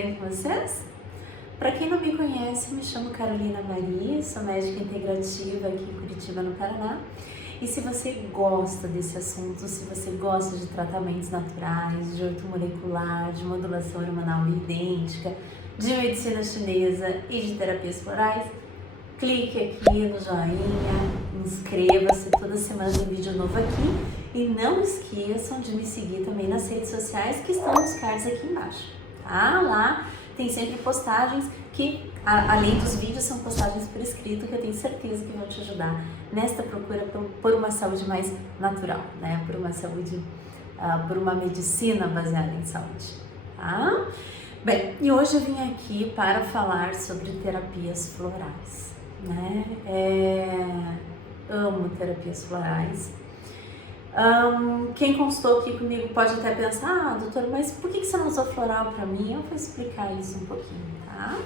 bem com vocês? Para quem não me conhece, me chamo Carolina Maria, sou médica integrativa aqui em Curitiba, no Paraná. E se você gosta desse assunto, se você gosta de tratamentos naturais, de ortomolecular, de modulação hormonal idêntica, de medicina chinesa e de terapias florais, clique aqui no joinha, inscreva-se, toda semana tem vídeo novo aqui. E não esqueçam de me seguir também nas redes sociais que estão nos cards aqui embaixo, tá? Lá tem sempre postagens que, além dos vídeos, são postagens por escrito que eu tenho certeza que vão te ajudar nesta procura por uma saúde mais natural, né? Por uma saúde, por uma medicina baseada em saúde, tá? Bem, e hoje eu vim aqui para falar sobre terapias florais, né? Amo terapias florais. Quem consultou aqui comigo pode até pensar, doutora, mas por que você não usou floral para mim? Eu vou explicar isso um pouquinho, tá?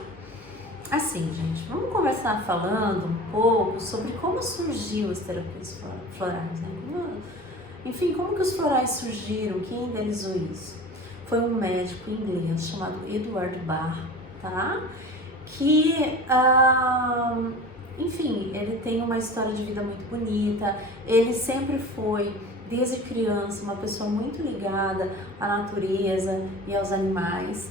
Assim, gente, vamos conversar falando um pouco sobre como surgiu as terapias florais, né? Enfim, como que os florais surgiram, quem idealizou isso? Foi um médico inglês chamado Edward Bach, tá? Que, enfim, ele tem uma história de vida muito bonita, ele sempre foi, desde criança, uma pessoa muito ligada à natureza e aos animais.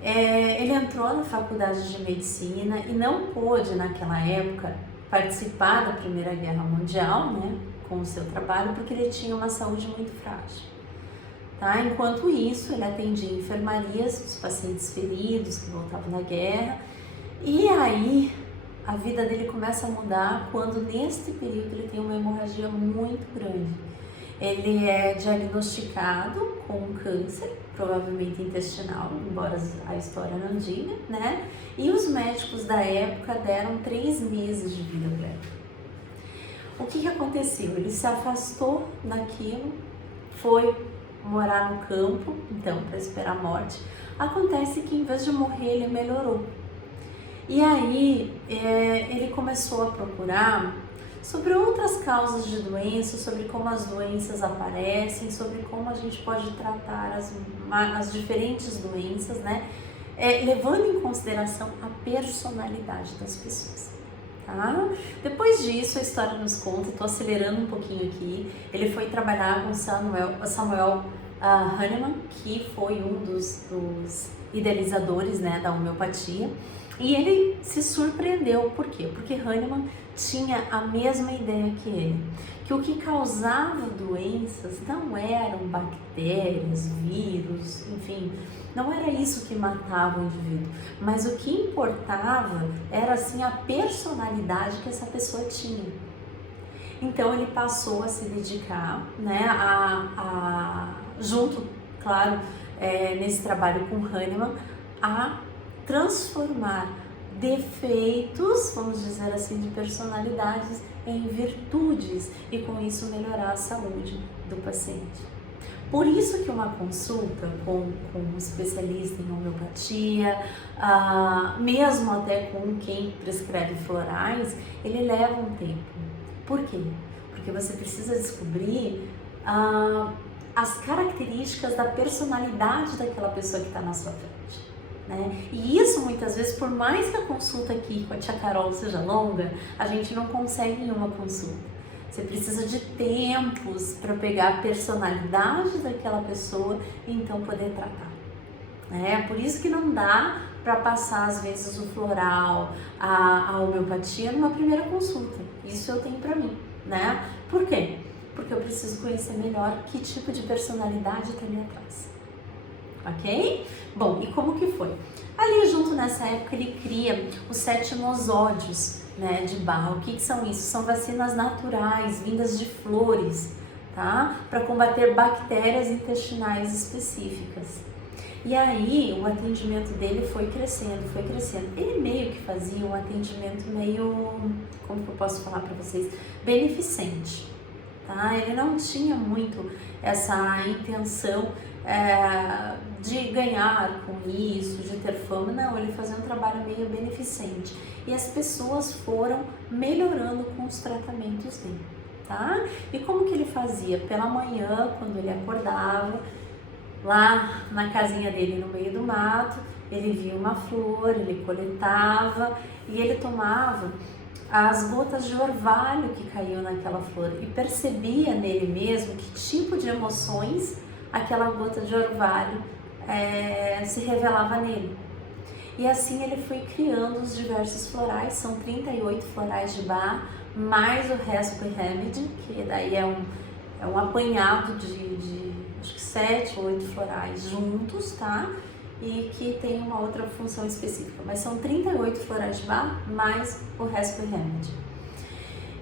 Ele entrou na faculdade de medicina e não pôde, naquela época, participar da Primeira Guerra Mundial, né, com o seu trabalho, porque ele tinha uma saúde muito frágil. Tá? Enquanto isso, ele atendia em enfermarias, os pacientes feridos que voltavam da guerra, e aí a vida dele começa a mudar quando, neste período, ele tem uma hemorragia muito grande. Ele é diagnosticado com um câncer, provavelmente intestinal, embora a história não diga, né? E os médicos da época deram 3 meses de vida para ele. O que aconteceu? Ele se afastou daquilo, foi morar no campo, então, para esperar a morte. Acontece que, em vez de morrer, ele melhorou. E aí, ele começou a procurar sobre outras causas de doenças, sobre como as doenças aparecem, sobre como a gente pode tratar as diferentes doenças, né? Levando em consideração a personalidade das pessoas, tá? Depois disso, a história nos conta, estou acelerando um pouquinho aqui, ele foi trabalhar com Samuel Hahnemann, que foi um dos idealizadores, né, da homeopatia. E ele se surpreendeu, por quê? Porque Hahnemann tinha a mesma ideia que ele, que o que causava doenças não eram bactérias, vírus, enfim, não era isso que matava o indivíduo, mas o que importava era assim a personalidade que essa pessoa tinha. Então ele passou a se dedicar, né, junto, claro, nesse trabalho com Hahnemann, a transformar defeitos, vamos dizer assim, de personalidades em virtudes e com isso melhorar a saúde do paciente. Por isso que uma consulta com um especialista em homeopatia, mesmo até com quem prescreve florais, ele leva um tempo. Por quê? Porque você precisa descobrir as características da personalidade daquela pessoa que está na sua frente. Né? E isso muitas vezes, por mais que a consulta aqui com a tia Carol seja longa, a gente não consegue em uma consulta. Você precisa de tempos para pegar a personalidade daquela pessoa e então poder tratar. Por isso que não dá para passar às vezes o floral, a homeopatia numa primeira consulta. Isso eu tenho para mim, né? Por quê? Porque eu preciso conhecer melhor que tipo de personalidade está ali atrás. Ok? Bom, e como que foi? Ali junto nessa época ele cria os 7 nosódios, né, de Bach. O que são isso? São vacinas naturais, vindas de flores, tá? Para combater bactérias intestinais específicas. E aí o atendimento dele foi crescendo, foi crescendo. Ele meio que fazia um atendimento meio, como que eu posso falar para vocês? Beneficente, tá? Ele não tinha muito essa intenção de ganhar com isso, de ter fama, não, ele fazia um trabalho meio beneficente e as pessoas foram melhorando com os tratamentos dele, tá? E como que ele fazia? Pela manhã, quando ele acordava, lá na casinha dele no meio do mato, ele via uma flor, ele coletava e ele tomava as gotas de orvalho que caíam naquela flor e percebia nele mesmo que tipo de emoções aquela gota de orvalho se revelava nele. E assim ele foi criando os diversos florais, são 38 florais de Bach, mais o Recipe Remedy, que daí é um apanhado de acho que 7 ou 8 florais juntos, tá? E que tem uma outra função específica, mas são 38 florais de Bach, mais o Recipe Remedy.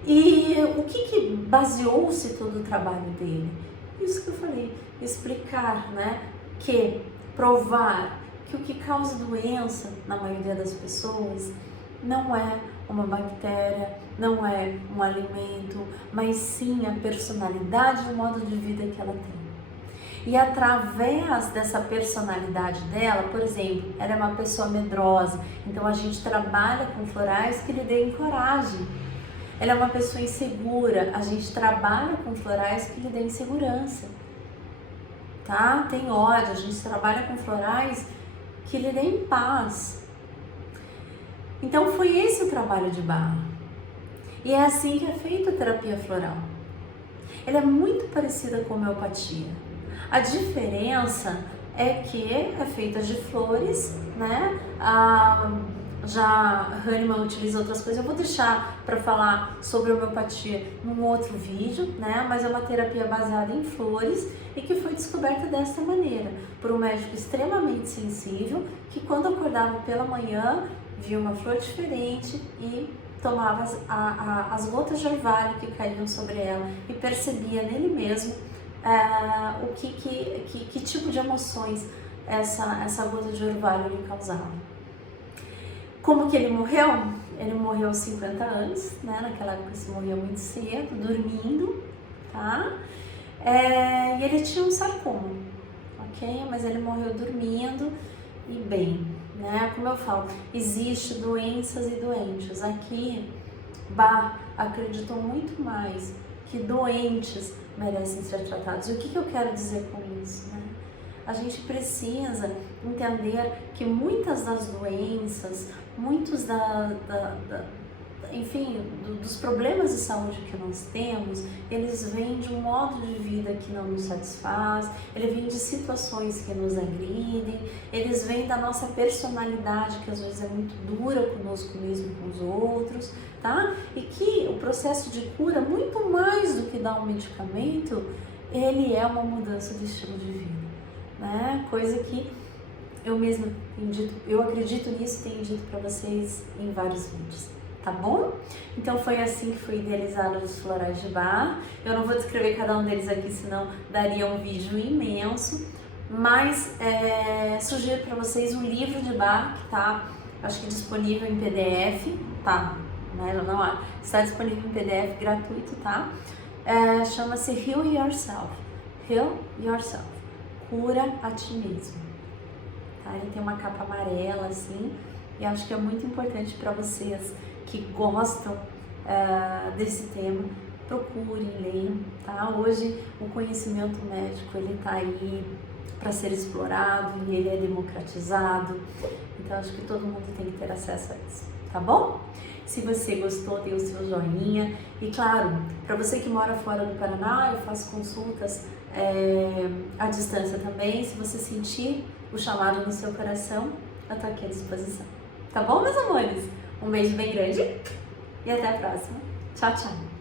E o que baseou-se todo o trabalho dele? Isso que eu falei, explicar, né? Provar que o que causa doença na maioria das pessoas não é uma bactéria, não é um alimento, mas sim a personalidade e o modo de vida que ela tem. E através dessa personalidade dela, por exemplo, ela é uma pessoa medrosa, então a gente trabalha com florais que lhe deem coragem. Ela é uma pessoa insegura, a gente trabalha com florais que lhe deem segurança. Tá? Tem ódio, a gente trabalha com florais que lhe deem paz. Então foi esse o trabalho de Bach. E é assim que é feita a terapia floral. Ela é muito parecida com a homeopatia. A diferença é que é feita de flores, né? Já Hahnemann utiliza outras coisas. Eu vou deixar para falar sobre homeopatia num outro vídeo, né? Mas é uma terapia baseada em flores e que foi descoberta dessa maneira por um médico extremamente sensível que quando acordava pela manhã via uma flor diferente e tomava as gotas de orvalho que caíam sobre ela e percebia nele mesmo que tipo de emoções essa gota de orvalho lhe causava. Como que ele morreu? Ele morreu aos 50 anos, né? Naquela época se morria muito cedo, dormindo, tá? E ele tinha um sarcoma, ok? Mas ele morreu dormindo e bem, né? Como eu falo, existe doenças e doentes. Aqui, Bach acreditou muito mais que doentes merecem ser tratados. E o que eu quero dizer com isso, né? A gente precisa entender que muitas das doenças, muitos dos problemas de saúde que nós temos, eles vêm de um modo de vida que não nos satisfaz, ele vem de situações que nos agridem, eles vêm da nossa personalidade, que às vezes é muito dura conosco mesmo e com os outros, tá? E que o processo de cura, muito mais do que dar um medicamento, ele é uma mudança de estilo de vida, né? Coisa que eu mesma tenho dito, eu acredito nisso e tenho dito para vocês em vários vídeos. Tá bom? Então foi assim que foi idealizado os florais de Bach. Eu não vou descrever cada um deles aqui, senão daria um vídeo imenso. Mas sugiro para vocês um livro de Bach que tá, acho que disponível em PDF, tá? Não, está disponível em PDF gratuito, tá? Chama-se Heal Yourself. Heal Yourself. Cura a ti mesmo. Tá? Ele tem uma capa amarela assim. E acho que é muito importante para vocês que gostam desse tema, procurem, leiam, tá? Hoje o conhecimento médico ele tá aí para ser explorado e ele é democratizado, então acho que todo mundo tem que ter acesso a isso, tá bom? Se você gostou, dê o seu joinha e claro, para você que mora fora do Paraná, eu faço consultas à distância também, se você sentir o chamado no seu coração, eu tô aqui à disposição. Tá bom, meus amores? Um beijo bem grande e até a próxima. Tchau, tchau!